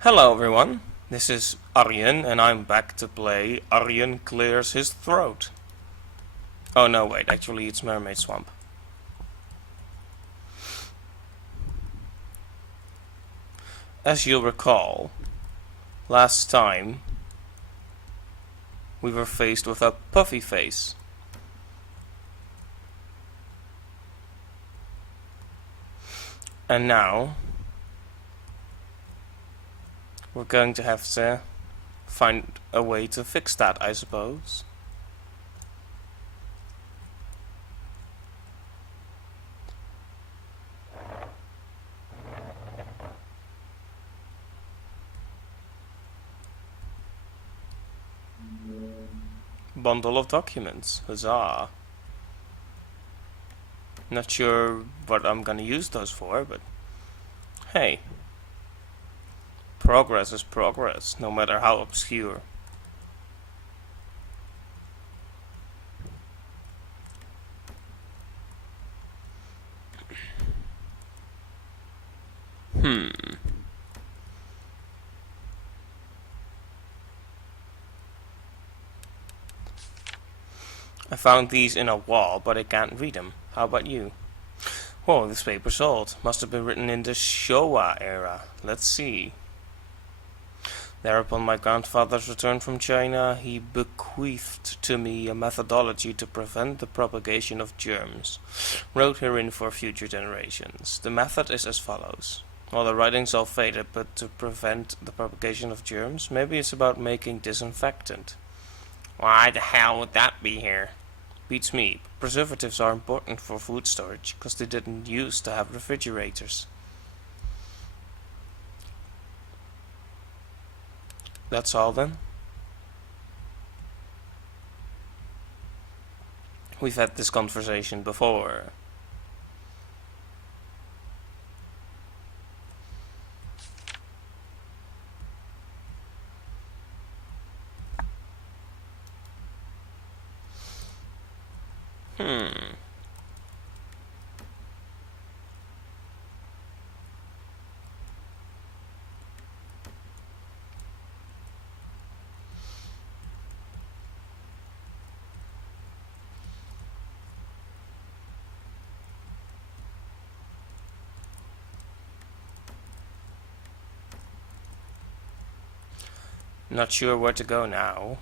Hello everyone, this is Arjen and I'm back to play Arjen Clears His Throat. Oh no, wait, actually it's Mermaid Swamp. As you'll recall, last time we were faced with a puffy face. And now we're going to have to find a way to fix that, I suppose. Bundle of documents, huzzah. Not sure what I'm gonna use those for, but hey, progress is progress, no matter how obscure. I found these in a wall, but I can't read them. How about you? Whoa, this paper's old. Must have been written in the Showa era. Let's see. Thereupon my grandfather's return from China, he bequeathed to me a methodology to prevent the propagation of germs, wrote herein for future generations. The method is as follows. Well, the writing's all faded, but to prevent the propagation of germs, maybe it's about making disinfectant. Why the hell would that be here? Beats me. Preservatives are important for food storage, because they didn't used to have refrigerators. That's all then? We've had this conversation before. Not sure where to go now.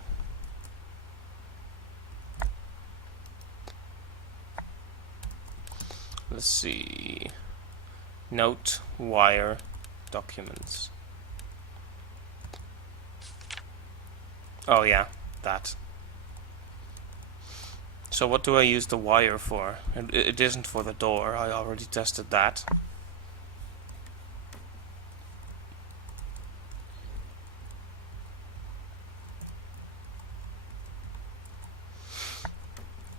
Let's see. Note, wire, documents. Oh yeah, that. So what do I use the wire for? It isn't for the door, I already tested that.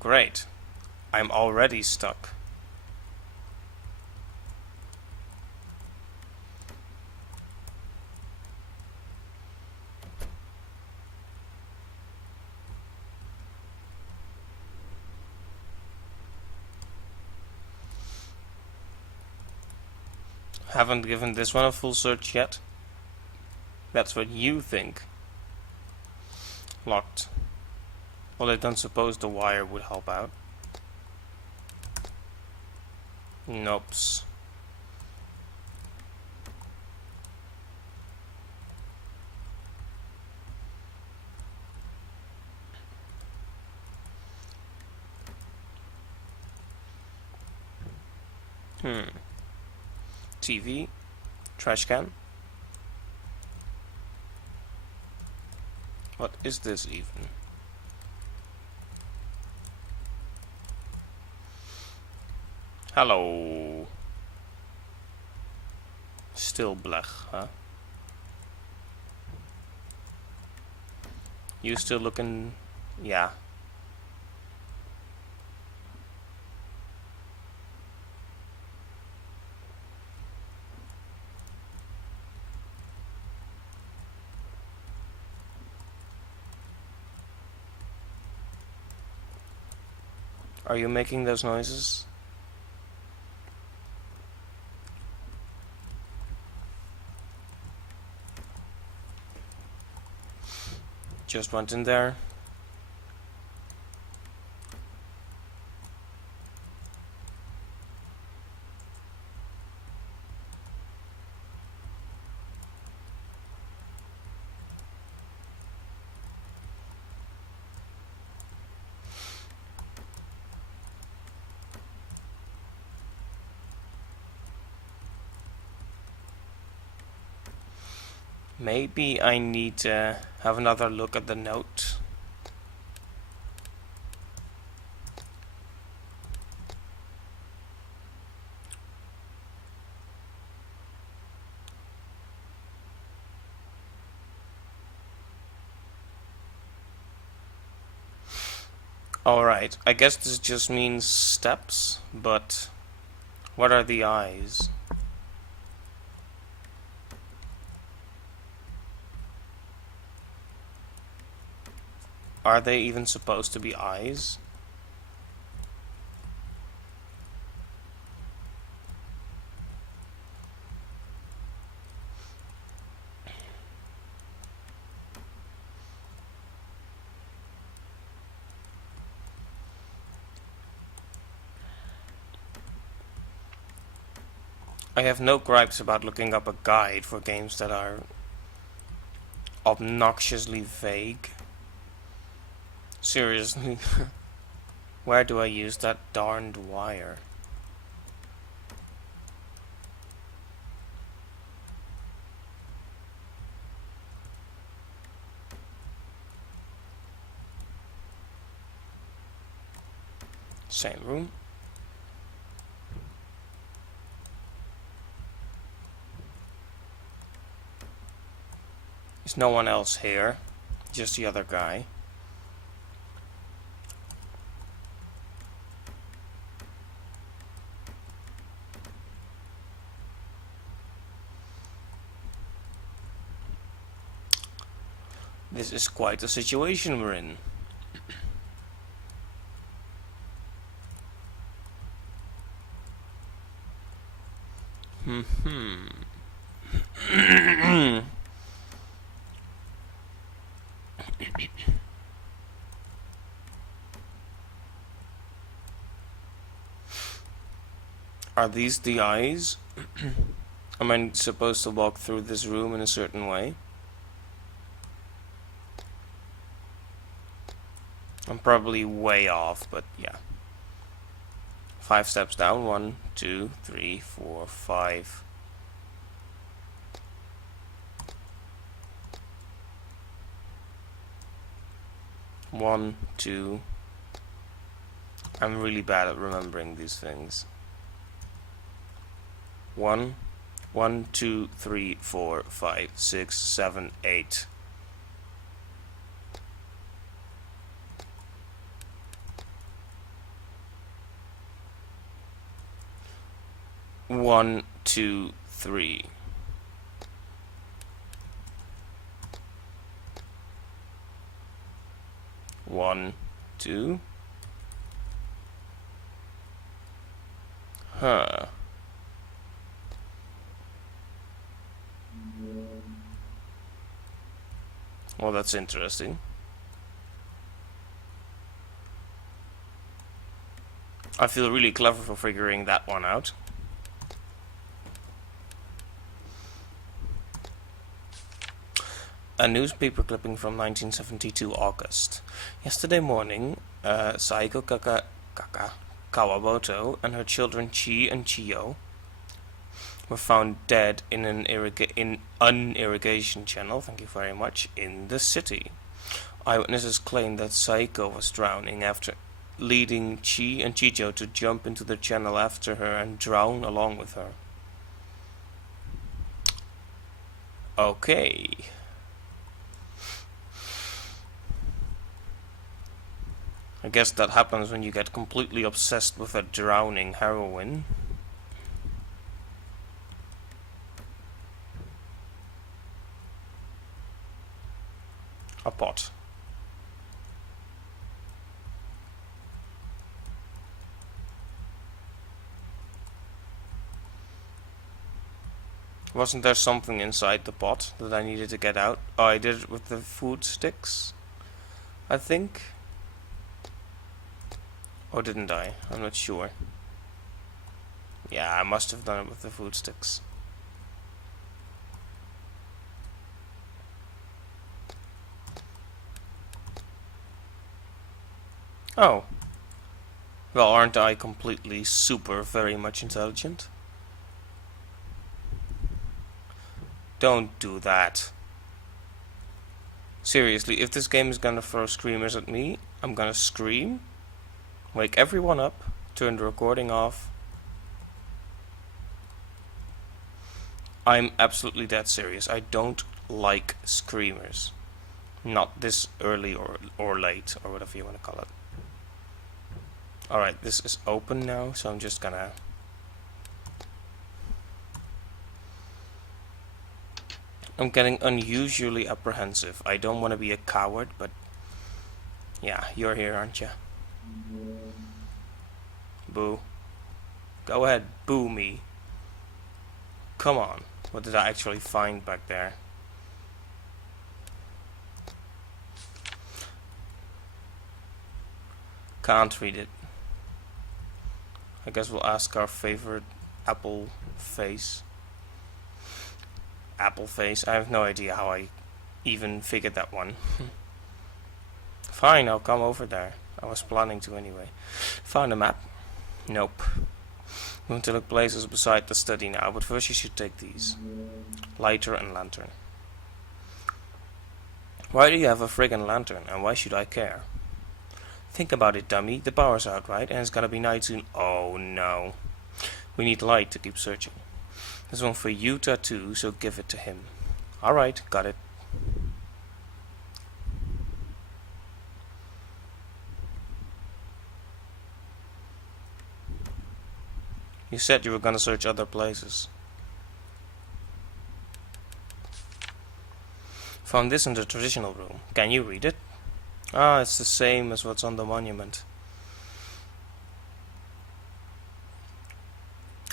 Great. I'm already stuck. Haven't given this one a full search yet. That's what you think. Locked. Well, I don't suppose the wire would help out. Nopes. TV. Trash can. What is this even? Hello. Still blech, huh? You still looking... Yeah. Are you making those noises? Just went in there. Maybe I need to have another look at the note. Alright, I guess this just means steps, but what are the eyes? Are they even supposed to be eyes? I have no gripes about looking up a guide for games that are obnoxiously vague. Seriously, where do I use that darned wire? Same room. There's no one else here, just the other guy. This is quite a situation we're in. Are these the eyes? Am I supposed to walk through this room in a certain way? I'm probably way off, but yeah. 5 steps down. 1, 2, 3, 4, 5. One, two. I'm really bad at remembering these things. 1, 1, 2, 3, 4, 5, 6, 7, 8. One, two, three. One, two. Huh. Well, that's interesting. I feel really clever for figuring that one out. A newspaper clipping from 1972 August. Yesterday morning, Saiko Kawamoto and her children Chi and Chiyo were found dead in an irrigation channel, thank you very much, in the city. Eyewitnesses claim that Saiko was drowning after leading Chi and Chiyo to jump into the channel after her and drown along with her. Okay. I guess that happens when you get completely obsessed with a drowning heroine. A pot. Wasn't there something inside the pot that I needed to get out? Oh, I did it with the food sticks. I think... Or didn't I? I'm not sure. Yeah, I must have done it with the food sticks. Oh. Well, aren't I completely super very much intelligent? Don't do that. Seriously, if this game is gonna throw screamers at me, I'm gonna scream, wake everyone up, turn the recording off. I'm absolutely dead serious. I don't like screamers. Not this early or late, or whatever you want to call it. Alright, this is open now, so I'm just gonna... I'm getting unusually apprehensive. I don't want to be a coward, but... Yeah, you're here, aren't you? Boo. Go ahead, boo me. Come on. What did I actually find back there? Can't read it. I guess we'll ask our favorite apple face. Apple face. I have no idea how I even figured that one. Fine, I'll come over there. I was planning to anyway. Found a map? Nope. Going to look places beside the study now, but first you should take these. Lighter and lantern. Why do you have a friggin' lantern, and why should I care? Think about it, dummy. The power's out, right? And it's gonna be night soon. Oh no. We need light to keep searching. There's one for Utah too, so give it to him. Alright, got it. You said you were gonna search other places. Found this in the traditional room. Can you read it? Ah, it's the same as what's on the monument.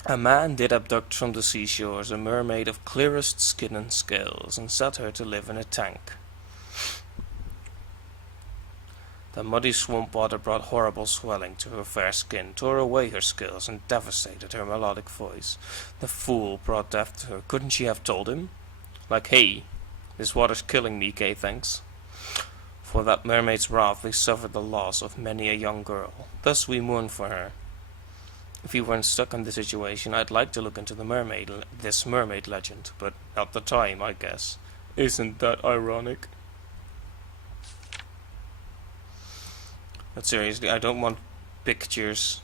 A man did abduct from the seashores a mermaid of clearest skin and scales, and set her to live in a tank. The muddy swamp water brought horrible swelling to her fair skin, tore away her scales, and devastated her melodic voice. The fool brought death to her. Couldn't she have told him? Like, hey, this water's killing me, Kay, thanks. For that mermaid's wrath we suffered the loss of many a young girl. Thus we mourn for her. If you weren't stuck in this situation, I'd like to look into this mermaid legend, but not the time, I guess. Isn't that ironic? But seriously, I don't want pictures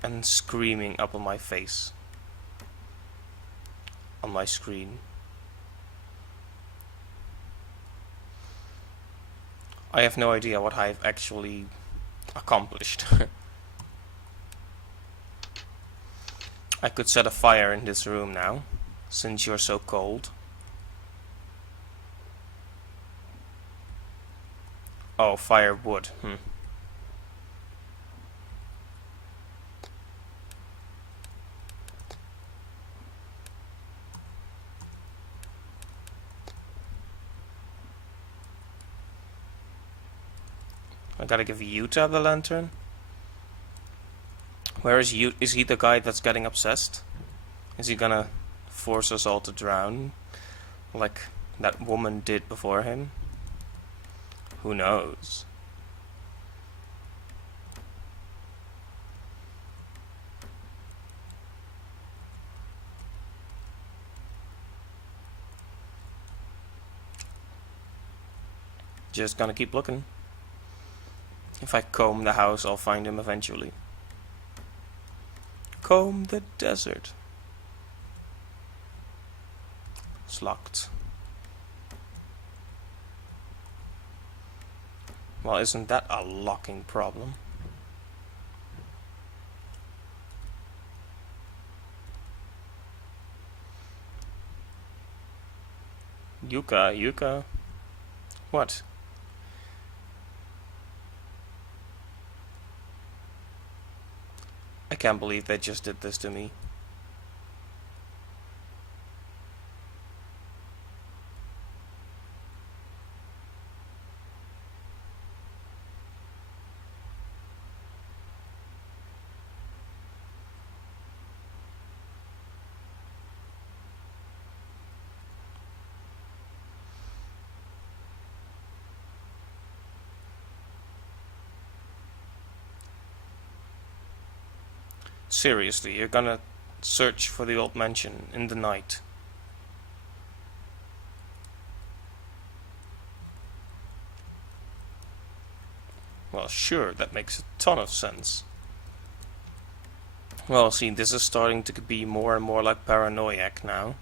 and screaming up on my face. On my screen. I have no idea what I've actually accomplished. I could set a fire in this room now, since you're so cold. Oh, firewood. I gotta give Utah the lantern. Where is Utah? Is he the guy that's getting obsessed? Is he gonna force us all to drown? Like that woman did before him? Who knows? Just gonna keep looking. If I comb the house, I'll find him eventually. Comb the desert. It's locked. Well, isn't that a locking problem? Yuka. What? I can't believe they just did this to me. Seriously, you're gonna search for the old mansion in the night. Well, sure, that makes a ton of sense. Well, see, this is starting to be more and more like paranoiac now.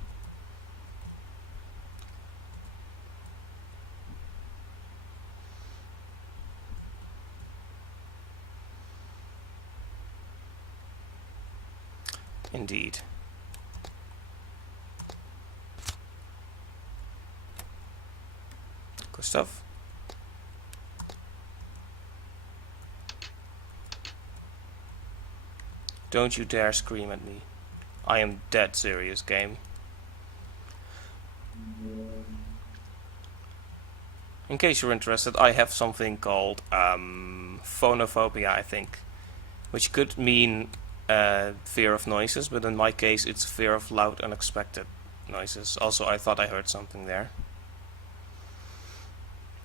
Indeed. Good stuff. Don't you dare scream at me. I am dead serious, game. In case you're interested, I have something called phonophobia, I think, which could mean fear of noises, but in my case it's fear of loud, unexpected noises. Also, I thought I heard something there.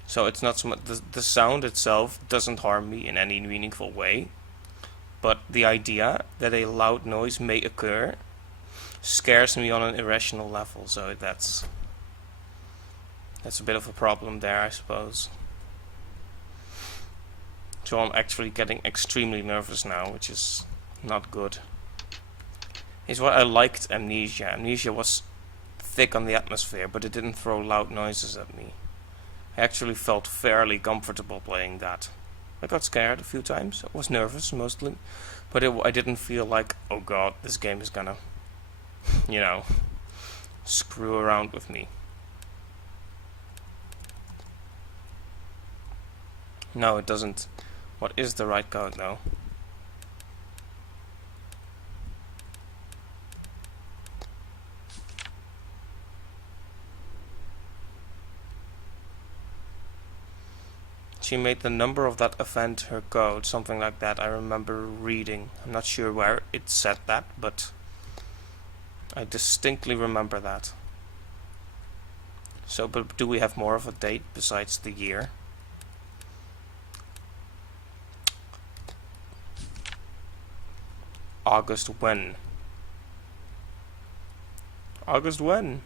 So it's not so much the sound itself doesn't harm me in any meaningful way, but the idea that a loud noise may occur scares me on an irrational level. So that's a bit of a problem there, I suppose. So I'm actually getting extremely nervous now, which is not good. Is what I liked Amnesia. Amnesia was thick on the atmosphere, but it didn't throw loud noises at me. I actually felt fairly comfortable playing that. I got scared a few times. I was nervous mostly, but I didn't feel like, oh god, this game is gonna, you know, screw around with me. No, it doesn't. What is the right code though? She made the number of that event her code, something like that. I remember reading. I'm not sure where it said that, but I distinctly remember that. So, but do we have more of a date besides the year? August when? August when?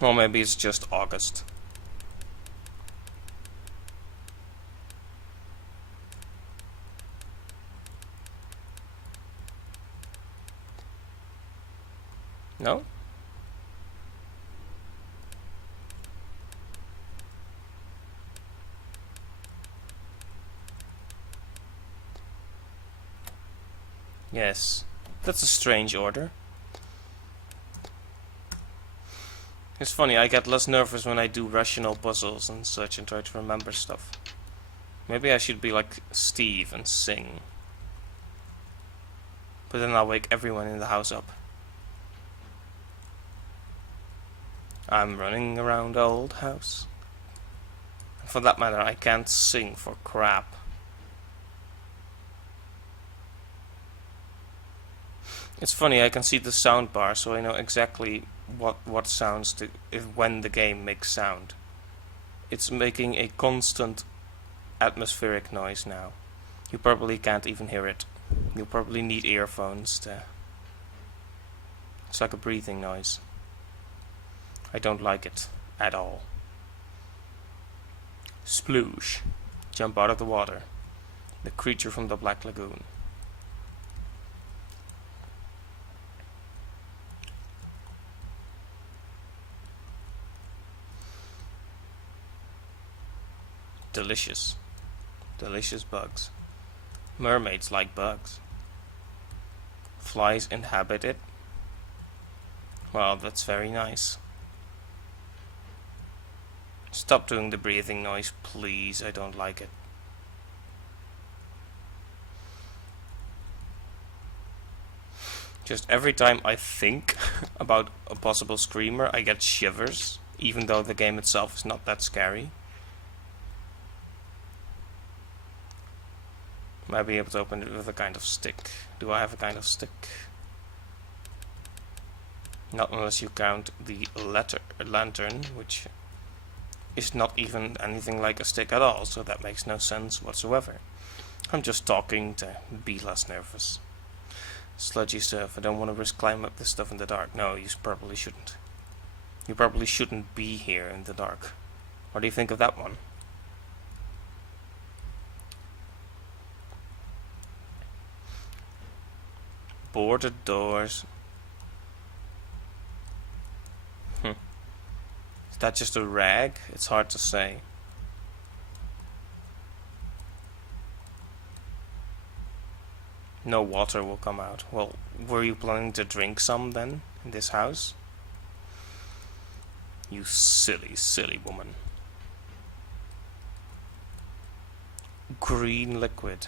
Well, maybe it's just August. No? Yes. That's a strange order. It's funny, I get less nervous when I do rational puzzles and such and try to remember stuff. Maybe I should be like Steve and sing. But then I'll wake everyone in the house up. I'm running around the old house. For that matter, I can't sing for crap. It's funny, I can see the sound bar, so I know exactly what sounds to when the game makes sound. It's making a constant atmospheric noise now. You probably can't even hear it. You'll probably need earphones to... It's like a breathing noise. I don't like it at all. Sploosh. Jump out of the water. The creature from the Black Lagoon. Delicious. Delicious bugs. Mermaids like bugs. Flies inhabit it. Well, that's very nice. Stop doing the breathing noise, please. I don't like it. Just every time I think about a possible screamer, I get shivers, even though the game itself is not that scary. Might be able to open it with a kind of stick. Do I have a kind of stick? Not unless you count the lantern, which is not even anything like a stick at all, so that makes no sense whatsoever. I'm just talking to be less nervous. Sludgy stuff. I don't want to risk climbing up this stuff in the dark. No, you probably shouldn't. You probably shouldn't be here in the dark. What do you think of that one? Boarded doors. Is that just a rag? It's hard to say. No water will come out. Well, were you planning to drink some then, in this house? You silly, silly woman. Green liquid.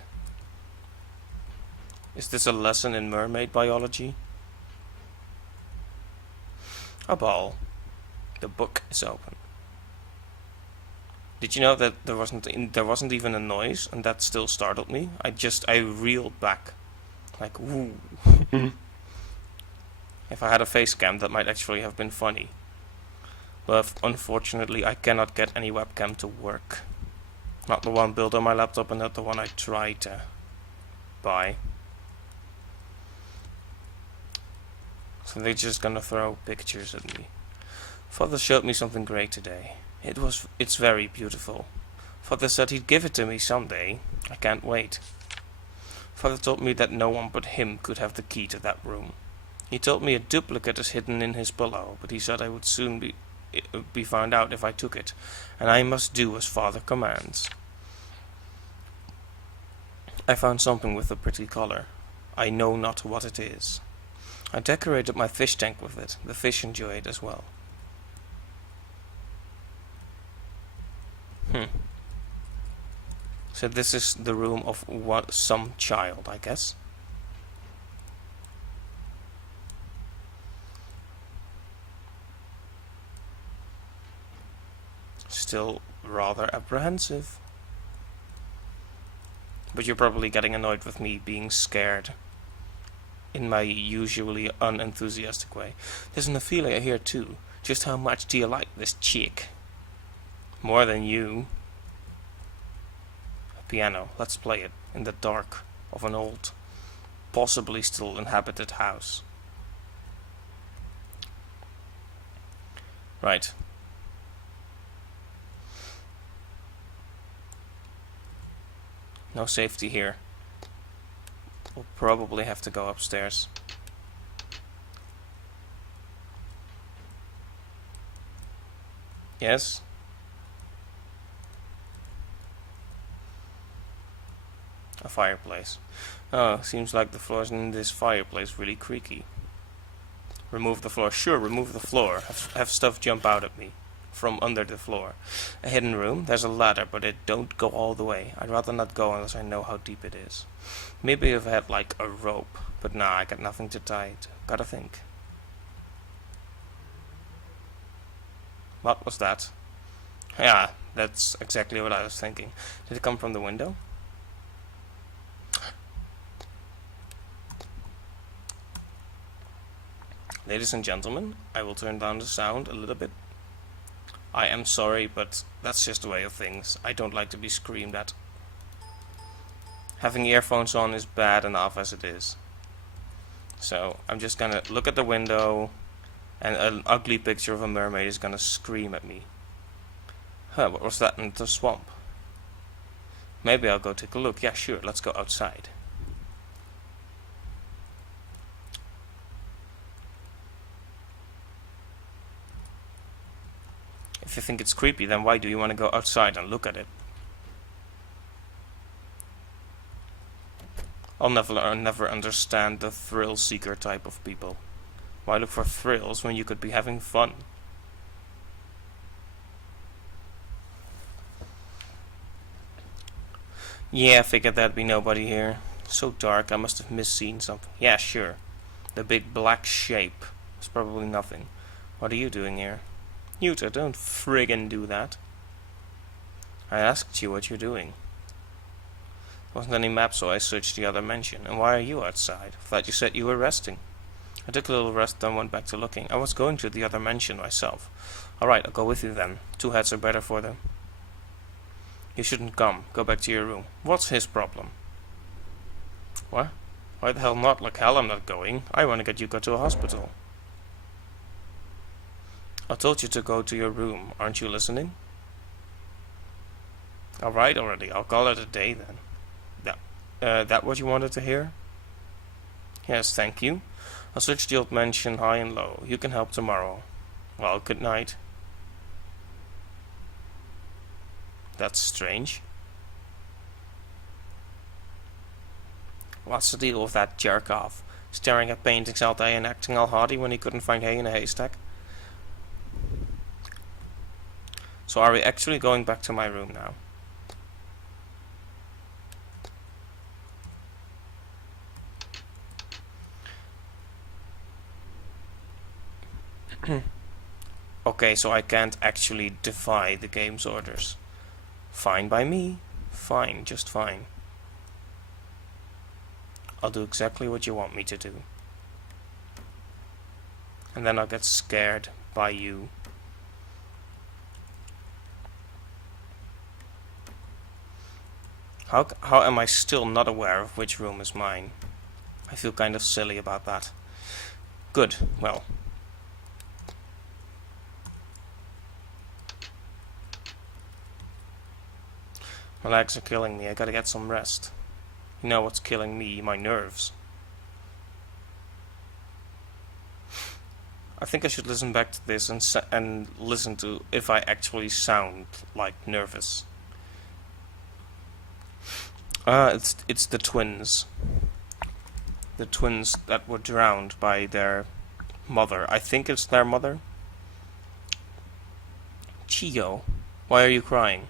Is this a lesson in mermaid biology? A ball. The book is open. Did you know that there wasn't even a noise, and that still startled me? I reeled back. Like, woo. If I had a face cam, that might actually have been funny. But unfortunately, I cannot get any webcam to work. Not the one built on my laptop, and not the one I tried to buy. So they're just gonna throw pictures at me. Father showed me something great today. It's very beautiful. Father said he'd give it to me someday. I can't wait. Father told me that no one but him could have the key to that room. He told me a duplicate is hidden in his pillow, but he said I would soon be found out if I took it, and I must do as Father commands. I found something with a pretty color. I know not what it is. I decorated my fish tank with it. The fish enjoy it as well. So this is the room of some child, I guess. Still rather apprehensive. But you're probably getting annoyed with me being scared in my usually unenthusiastic way. There's an Ophelia here too. Just how much do you like this chick? More than you. A piano. Let's play it in the dark of an old, possibly still inhabited house. Right. No safety here. We'll probably have to go upstairs. Yes? A fireplace. Oh, seems like the floors in this fireplace really creaky. Remove the floor. Sure, remove the floor. Have stuff jump out at me from under the floor. A hidden room. There's a ladder, but it don't go all the way. I'd rather not go unless I know how deep it is. Maybe if I had like a rope, but nah, I got nothing to tie it to. Gotta think. What was that? Yeah, that's exactly what I was thinking. Did it come from the window? Ladies and gentlemen, I will turn down the sound a little bit. I am sorry, but that's just the way of things. I don't like to be screamed at. Having earphones on is bad enough as it is. So I'm just gonna look at the window, and an ugly picture of a mermaid is gonna scream at me. Huh, what was that in the swamp? Maybe I'll go take a look. Yeah, sure, let's go outside. If you think it's creepy, then why do you want to go outside and look at it? I'll never understand the thrill-seeker type of people. Why look for thrills when you could be having fun? Yeah, I figured there'd be nobody here. So dark, I must have misseen something. Yeah, sure. The big black shape. It's probably nothing. What are you doing here? Yuta, don't friggin' do that. I asked you what you're doing. Wasn't any map, so I searched the other mansion. And why are you outside? Thought you said you were resting. I took a little rest, then went back to looking. I was going to the other mansion myself. Alright, I'll go with you then. 2 heads are better for them. You shouldn't come. Go back to your room. What's his problem? What? Why the hell not? Like hell I'm not going. I want to get Yuka to a hospital. I told you to go to your room. Aren't you listening? Alright already. I'll call it a day then. That what you wanted to hear? Yes, thank you. I'll search the old mansion high and low. You can help tomorrow. Well, good night. That's strange. What's the deal with that jerk off? Staring at paintings all day and acting all haughty when he couldn't find hay in a haystack? So are we actually going back to my room now? Okay, so I can't actually defy the game's orders. Fine by me. Fine, just fine. I'll do exactly what you want me to do. And then I'll get scared by you. How am I still not aware of which room is mine? I feel kind of silly about that. Good, well. My legs are killing me, I gotta get some rest. You know what's killing me? My nerves. I think I should listen back to this and listen to if I actually sound like nervous. It's the twins. The twins that were drowned by their mother. I think it's their mother. Chiyo, why are you crying?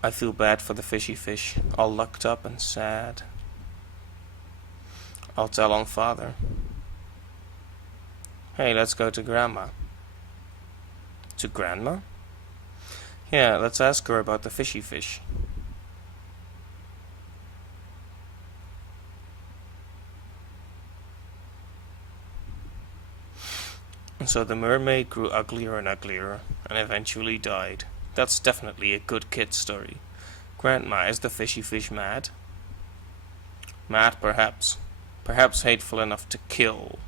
I feel bad for the fishy fish, all locked up and sad. I'll tell on father. Hey, let's go to grandma. To grandma? Yeah, let's ask her about the fishy fish. And so the mermaid grew uglier and uglier, and eventually died. That's definitely a good kid story. Grandma, is the fishy fish mad? Mad, perhaps. Perhaps hateful enough to kill.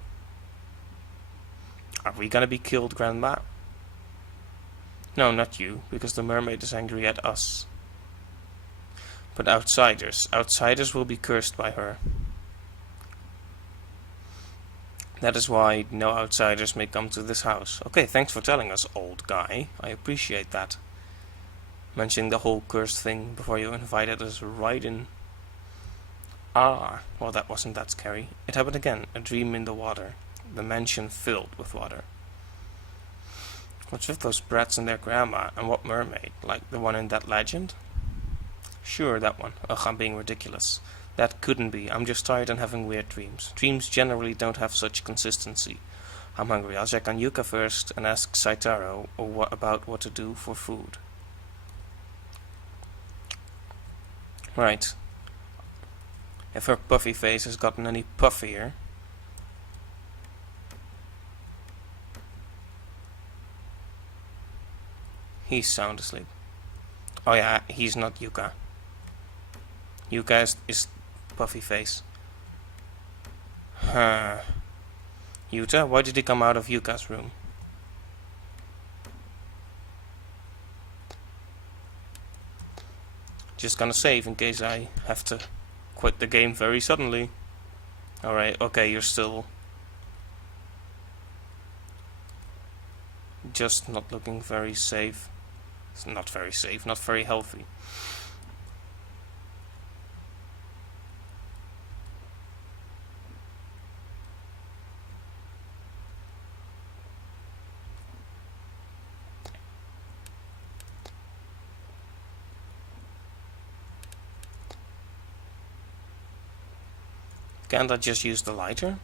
Are we gonna be killed, Grandma? No, not you, because the mermaid is angry at us. But outsiders will be cursed by her. That is why no outsiders may come to this house. Okay, thanks for telling us, old guy. I appreciate that. Mentioning the whole curse thing before you invited us right in. Ah, well that wasn't that scary. It happened again, a dream in the water. The mansion filled with water. What's with those brats and their grandma, and what mermaid? Like the one in that legend? Sure, that one. Ugh, I'm being ridiculous. That couldn't be. I'm just tired and having weird dreams. Dreams generally don't have such consistency. I'm hungry. I'll check on Yuka first and ask Saitaro about what to do for food. Right. If her puffy face has gotten any puffier. He's sound asleep. Oh yeah, he's not Yuka. Yuka is puffy face. Huh. Yuta, why did he come out of Yuka's room? Just gonna save in case I have to quit the game very suddenly. Alright, okay, you're still just not looking very safe. It's not very safe, not very healthy. Can't I just use the lighter?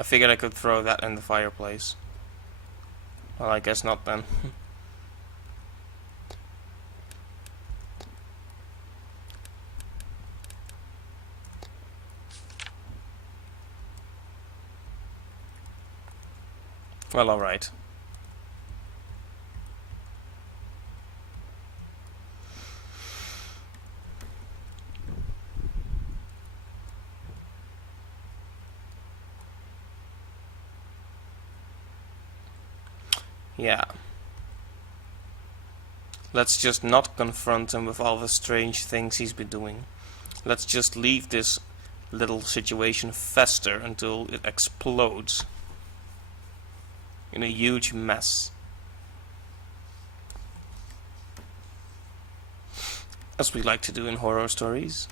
I figured I could throw that in the fireplace. Well, I guess not then. Well, alright. Yeah. Let's just not confront him with all the strange things he's been doing. Let's just leave this little situation fester until it explodes in a huge mess. As we like to do in horror stories.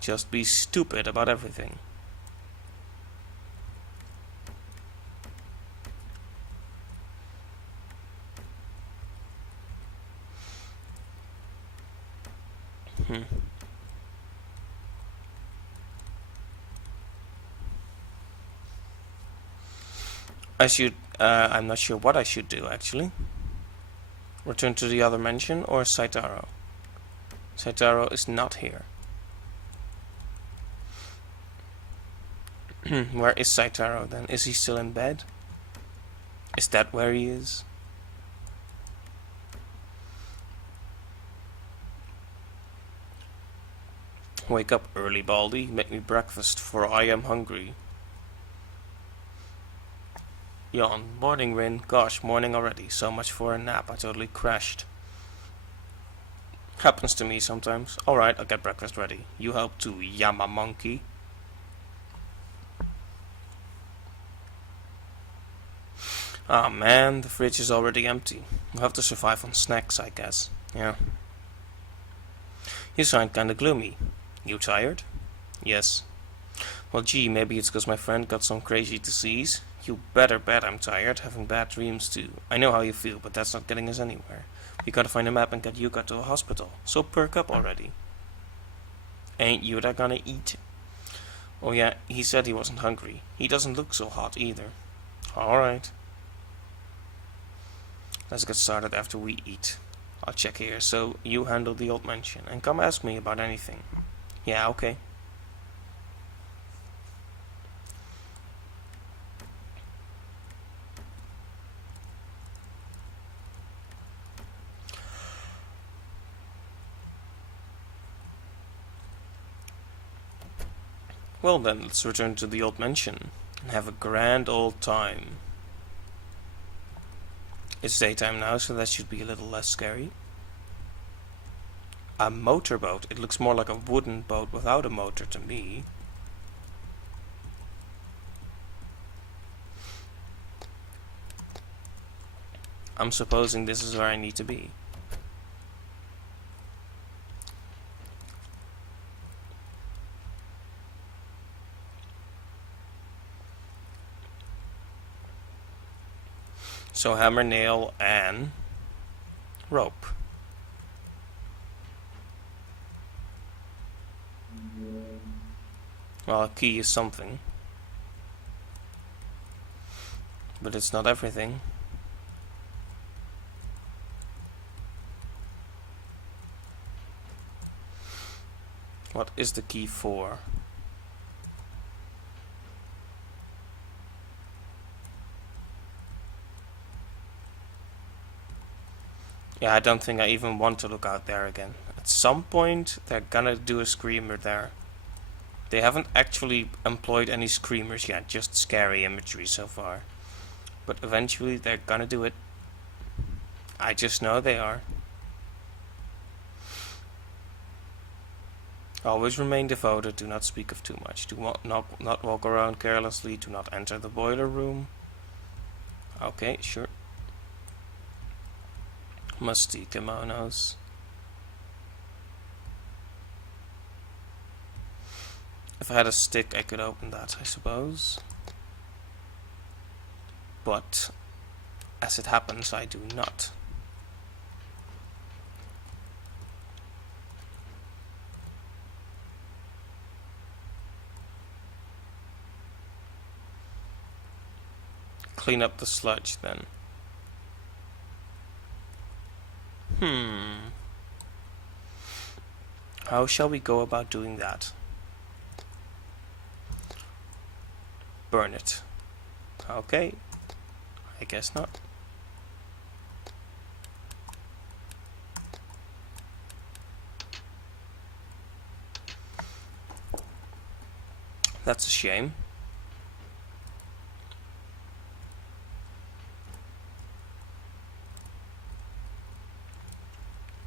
Just be stupid about everything. I'm not sure what I should do actually. Return to the other mansion or Saitaro? Saitaro is not here. Where is Saitaro then? Is he still in bed? Is that where he is? Wake up early, Baldy. Make me breakfast, for I am hungry. Yawn. Morning, Rin. Gosh, morning already. So much for a nap. I totally crashed. Happens to me sometimes. Alright, I'll get breakfast ready. You help too, Yama monkey. Ah man, the fridge is already empty. We'll have to survive on snacks, I guess. Yeah. You sound kinda gloomy. You tired? Yes. Well gee, maybe it's cause my friend got some crazy disease. You better bet I'm tired, having bad dreams too. I know how you feel, but that's not getting us anywhere. We gotta find a map and get Yuka to a hospital. So perk up already. Ain't Yuka gonna eat? Oh yeah, he said he wasn't hungry. He doesn't look so hot either. Alright. Let's get started after we eat. I'll check here, so you handle the old mansion, and come ask me about anything. Yeah, okay. Well then, let's return to the old mansion, and have a grand old time. It's daytime now, so that should be a little less scary. A motorboat? It looks more like a wooden boat without a motor to me. I'm supposing this is where I need to be. So hammer, nail, and rope. Well, a key is something. But it's not everything. What is the key for? Yeah, I don't think I even want to look out there again. At some point, they're gonna do a screamer there. They haven't actually employed any screamers yet, just scary imagery so far. But eventually, they're gonna do it. I just know they are. Always remain devoted, do not speak of too much. Do not walk around carelessly, do not enter the boiler room. Okay, sure. Musty kimonos. If I had a stick, I could open that, I suppose. But, as it happens, I do not. Clean up the sludge then. How shall we go about doing that? Burn it. Okay. I guess not. That's a shame.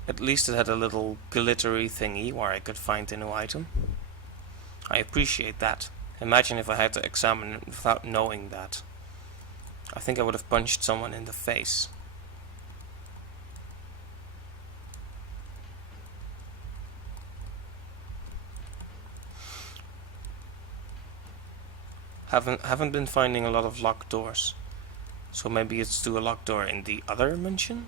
At least it had a little glittery thingy where I could find a new item. I appreciate that. Imagine if I had to examine it without knowing that. I think I would have punched someone in the face. Haven't been finding a lot of locked doors. So maybe it's to a locked door in the other mansion?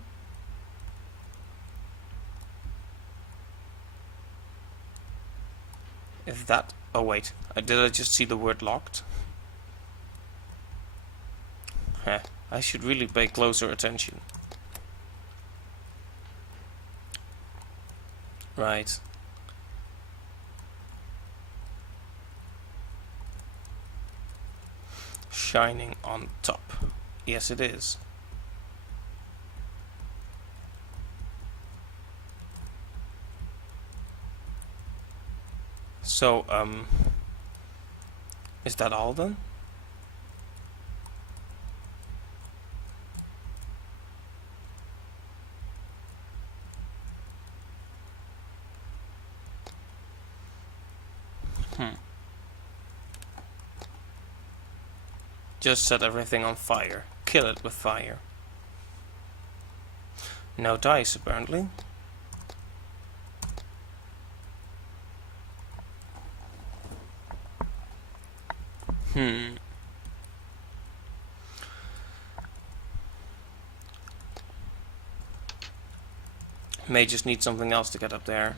If that... Oh wait, did I just see the word locked? Heh, I should really pay closer attention. Right. Shining on top. Yes, it is. So, is that all then? Just set everything on fire. Kill it with fire. No dice, apparently. May just need something else to get up there.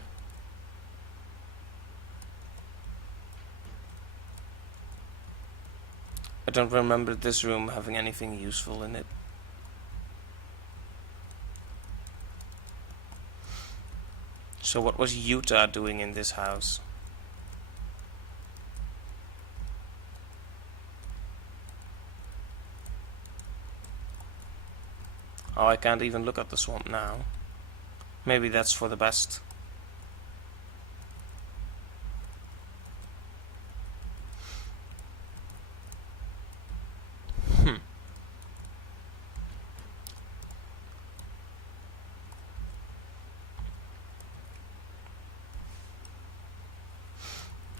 I don't remember this room having anything useful in it. So what was Utah doing in this house? Oh, I can't even look at the swamp now. Maybe that's for the best.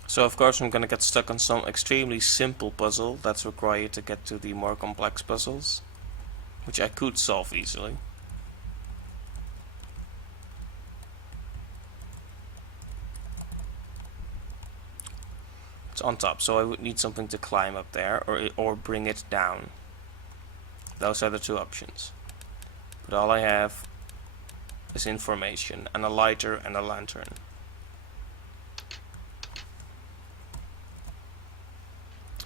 So of course I'm gonna get stuck on some extremely simple puzzle that's required to get to the more complex puzzles, which I could solve easily. It's on top, so I would need something to climb up there or bring it down. Those are the two options. But all I have is information and a lighter and a lantern.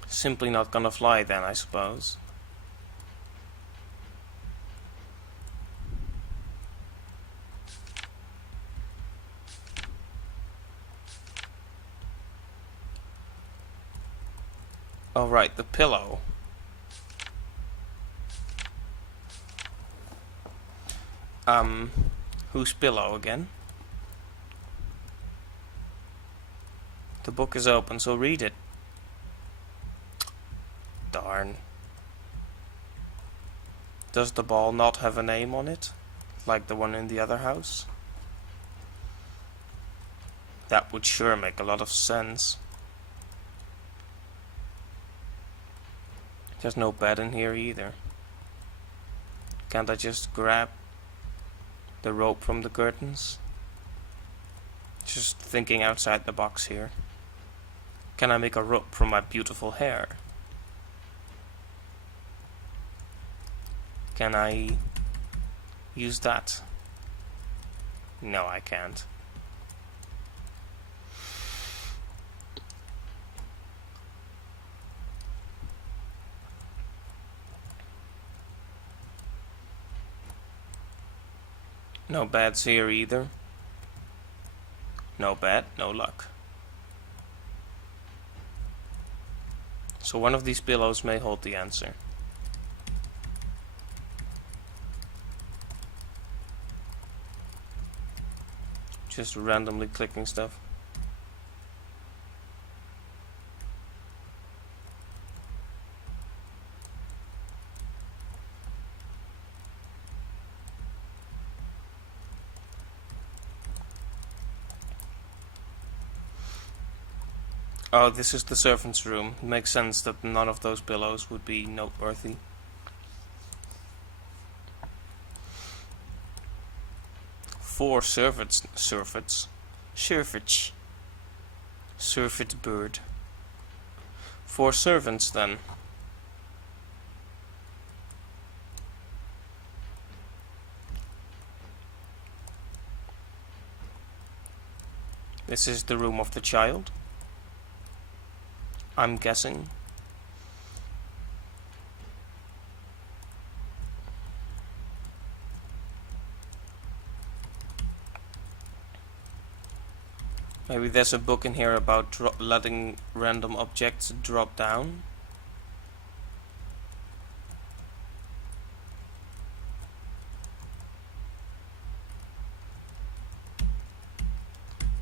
Simply not gonna fly then, I suppose. Oh right, the pillow. Whose pillow again? The book is open, so read it. Darn. Does the ball not have a name on it? Like the one in the other house? That would sure make a lot of sense. There's no bed in here either. Can't I just grab the rope from the curtains? Just thinking outside the box here. Can I make a rope from my beautiful hair? Can I use that? No, I can't. No beds here either. No bed, no luck. So one of these pillows may hold the answer. Just randomly clicking stuff. Oh, this is the servant's room. It makes sense that none of those pillows would be noteworthy. Four servants. Servage. Servant bird. 4 servants then. This is the room of the child, I'm guessing. Maybe there's a book in here about letting random objects drop down.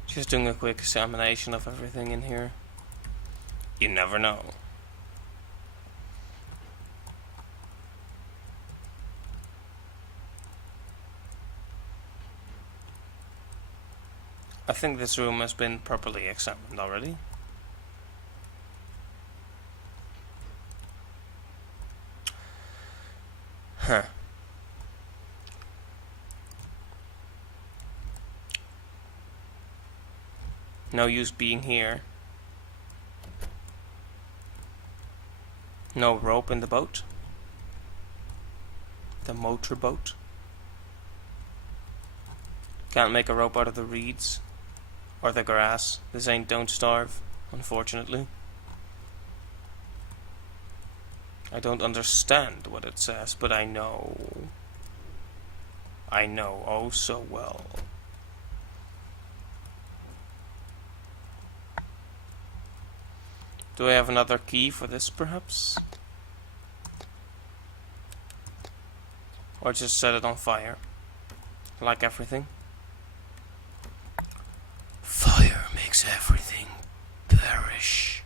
Just doing a quick examination of everything in here. You never know. I think this room has been properly examined already. Huh. No use being here. No rope in the boat. The motorboat. Can't make a rope out of the reeds or the grass. This ain't Don't Starve, unfortunately. I don't understand what it says, but I know. I know oh so well. Do I have another key for this, perhaps? Or just set it on fire? Like everything? Fire makes everything perish.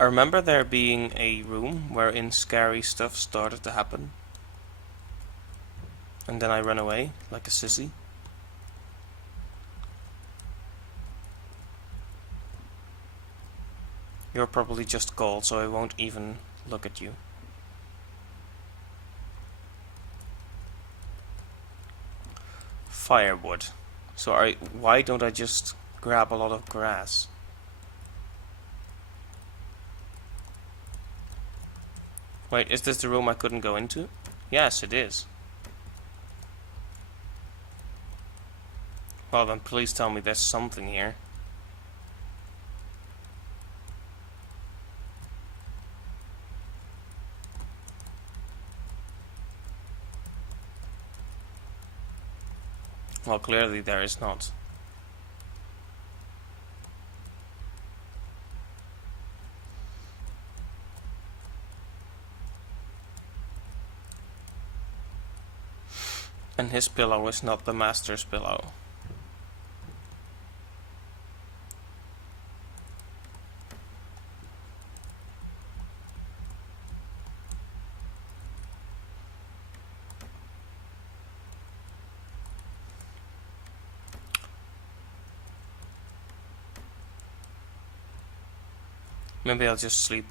I remember there being a room wherein scary stuff started to happen. And then I ran away, like a sissy. You're probably just cold, so I won't even look at you. Firewood. So why don't I just grab a lot of grass? Wait, is this the room I couldn't go into? Yes, it is. Well then, please tell me there's something here. Well, clearly there is not. And his pillow is not the master's pillow. Maybe I'll just sleep.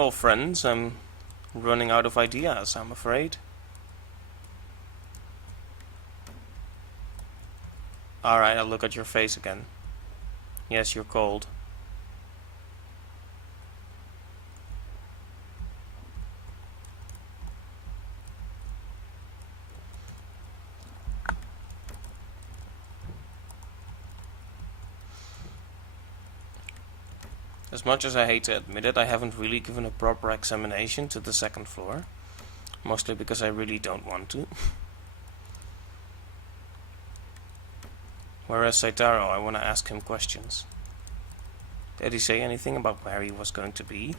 Well, friends, I'm running out of ideas, I'm afraid. Alright, I'll look at your face again. Yes, you're cold. As much as I hate to admit it, I haven't really given a proper examination to the second floor. Mostly because I really don't want to. Whereas Saitaro, I want to ask him questions. Did he say anything about where he was going to be?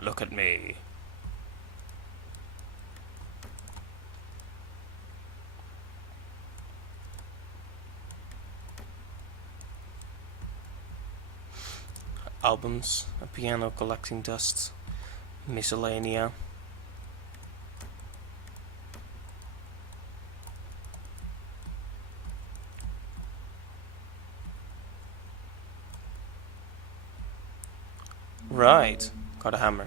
Look at me. Albums, a piano collecting dust, miscellanea. Right, got a hammer.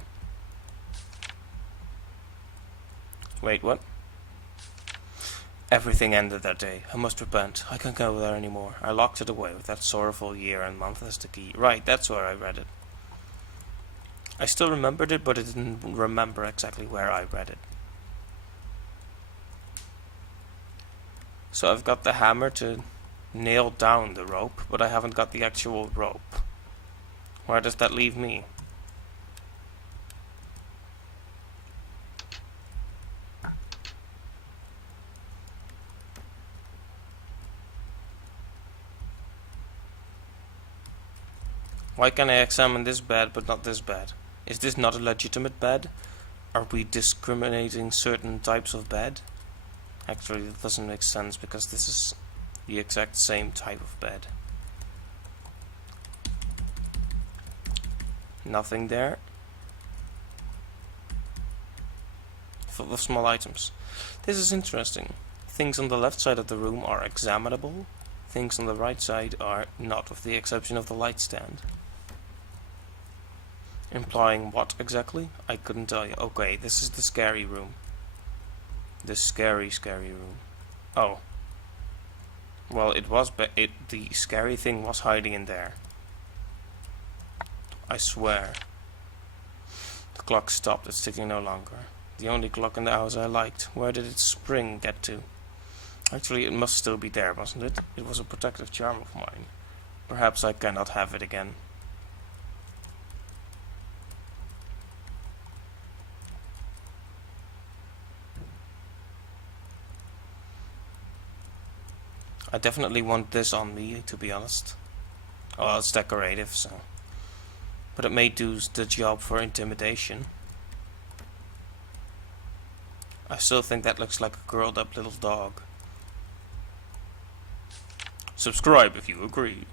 Wait, what? Everything ended that day. I must repent. I can't go there anymore. I locked it away with that sorrowful year and month as the key. Right, that's where I read it. I still remembered it, but I didn't remember exactly where I read it. So I've got the hammer to nail down the rope, but I haven't got the actual rope. Where does that leave me? Why can I examine this bed but not this bed? Is this not a legitimate bed? Are we discriminating certain types of bed? Actually, that doesn't make sense because this is the exact same type of bed. Nothing there. Full of small items. This is interesting. Things on the left side of the room are examinable. Things on the right side are not, with the exception of the light stand. Implying what exactly? I couldn't tell you. Okay, this is the scary room. The scary room. Oh. Well, it was, the scary thing was hiding in there. I swear. The clock stopped. It's ticking no longer. The only clock in the house I liked. Where did its spring get to? Actually, it must still be there, wasn't it? It was a protective charm of mine. Perhaps I cannot have it again. I definitely want this on me, to be honest. Well, it's decorative, so. But it may do the job for intimidation. I still think that looks like a curled up little dog. Subscribe if you agree.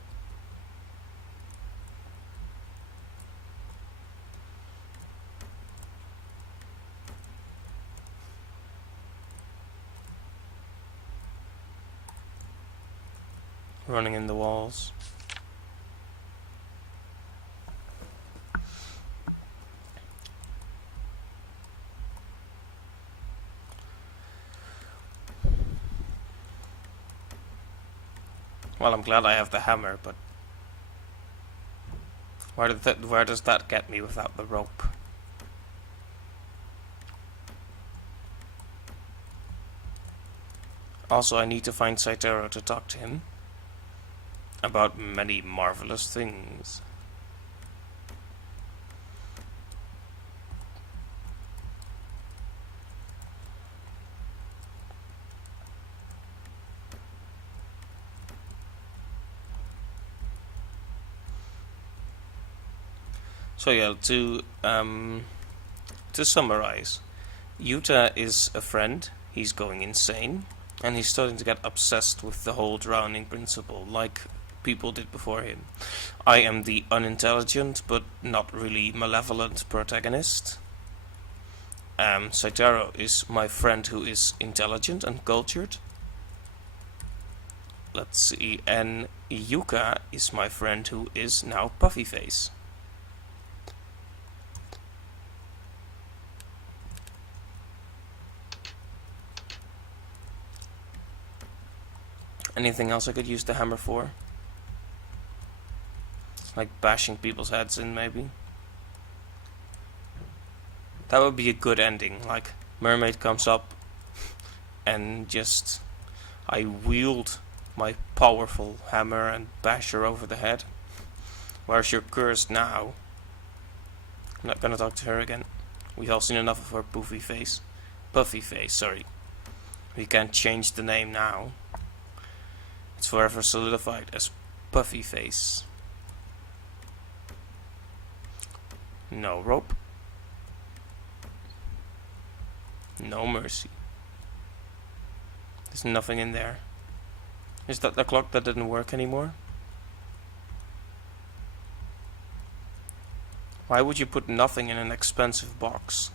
Running in the walls. Well, I'm glad I have the hammer, but where does that get me without the rope? Also, I need to find Saitaro to talk to him about many marvelous things. So yeah, to summarize, Yuta is a friend. He's going insane, and he's starting to get obsessed with the whole drowning principle, like people did before him. I am the unintelligent but not really malevolent protagonist. Saitaro is my friend who is intelligent and cultured. let's see, and Yuka is my friend who is now Puffyface. Anything else I could use the hammer for? Like bashing people's heads in, maybe? That would be a good ending, like Mermaid comes up and just I wield my powerful hammer and bash her over the head. Whereas you're cursed now. I'm not gonna talk to her again. We've all seen enough of her poofy face. Puffy face, sorry. We can't change the name now. It's forever solidified as Puffy Face. No rope. No mercy. There's nothing in there. Is that the clock that didn't work anymore? Why would you put nothing in an expensive box?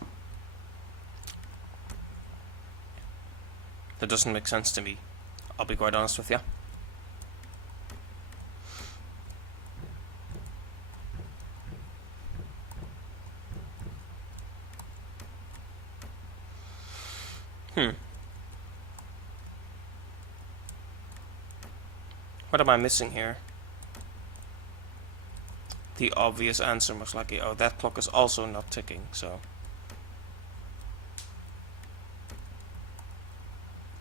That doesn't make sense to me. I'll be quite honest with you. What am I missing here? The obvious answer most likely. Oh, that clock is also not ticking, so.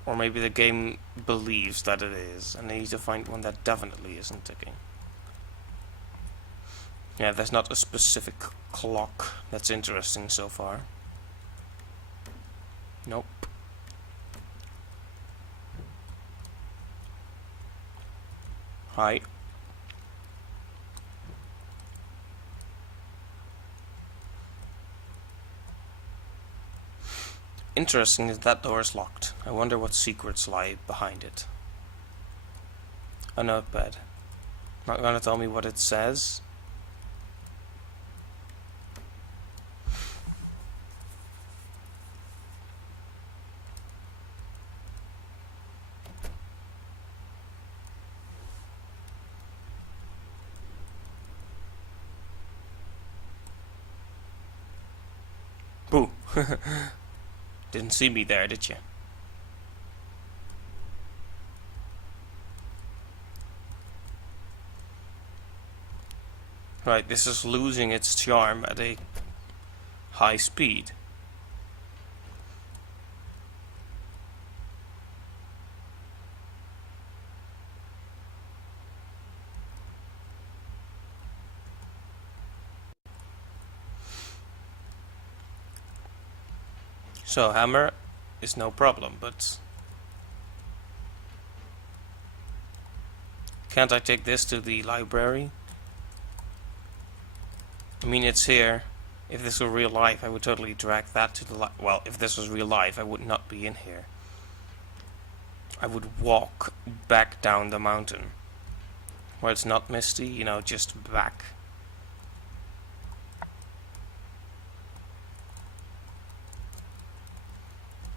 Or maybe the game believes that it is, and they need to find one that definitely isn't ticking. Yeah, there's not a specific clock that's interesting so far. Nope. Hi. Interesting is that door is locked. I wonder what secrets lie behind it. A notepad. Not gonna tell me what it says. Boo. Didn't see me there, did you? Right, this is losing its charm at a high speed. So hammer is no problem, but can't I take this to the library? I mean, it's here. If this were real life, I would totally drag that to the well, if this was real life, I would not be in here. I would walk back down the mountain. Where it's not misty, you know, just back.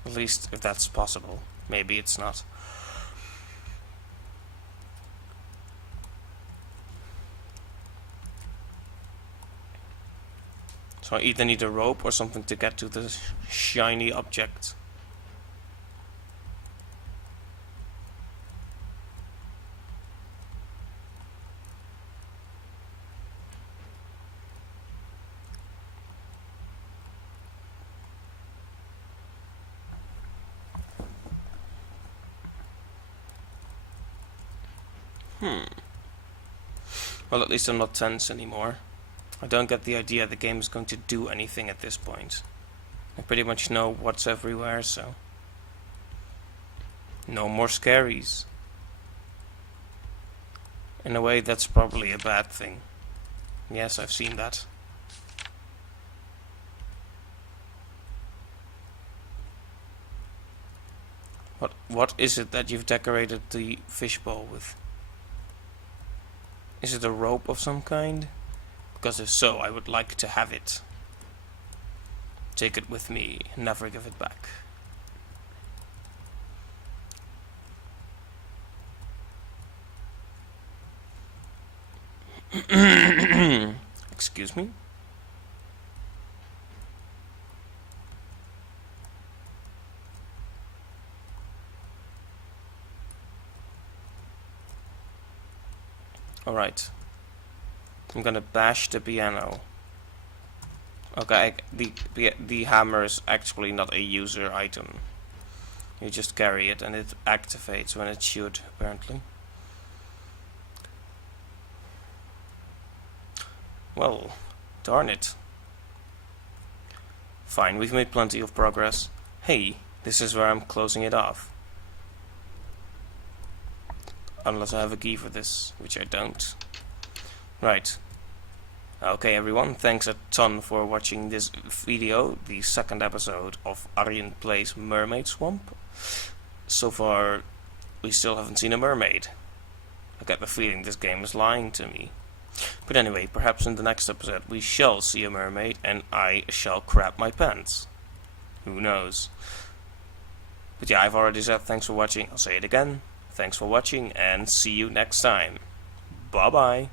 At least if that's possible. Maybe it's not. So I either need a rope or something to get to the shiny object. Well, at least I'm not tense anymore. I don't get the idea the game is going to do anything at this point. I pretty much know what's everywhere, so. No more scaries. In a way, that's probably a bad thing. Yes, I've seen that. What is it that you've decorated the fishbowl with? Is it a rope of some kind? Because if so, I would like to have it. Take it with me, never give it back. Excuse me. Alright. I'm gonna bash the piano. Okay, the hammer is actually not a user item. You just carry it and it activates when it should, apparently. Well, darn it. Fine, we've made plenty of progress. Hey, this is where I'm closing it off. Unless I have a key for this, which I don't. Right. Okay everyone, thanks a ton for watching this video, the second episode of Arjen Plays Mermaid Swamp. So far, we still haven't seen a mermaid. I get the feeling this game is lying to me. But anyway, perhaps in the next episode we shall see a mermaid and I shall crap my pants. Who knows? But yeah, I've already said thanks for watching, I'll say it again. Thanks for watching and see you next time. Bye bye.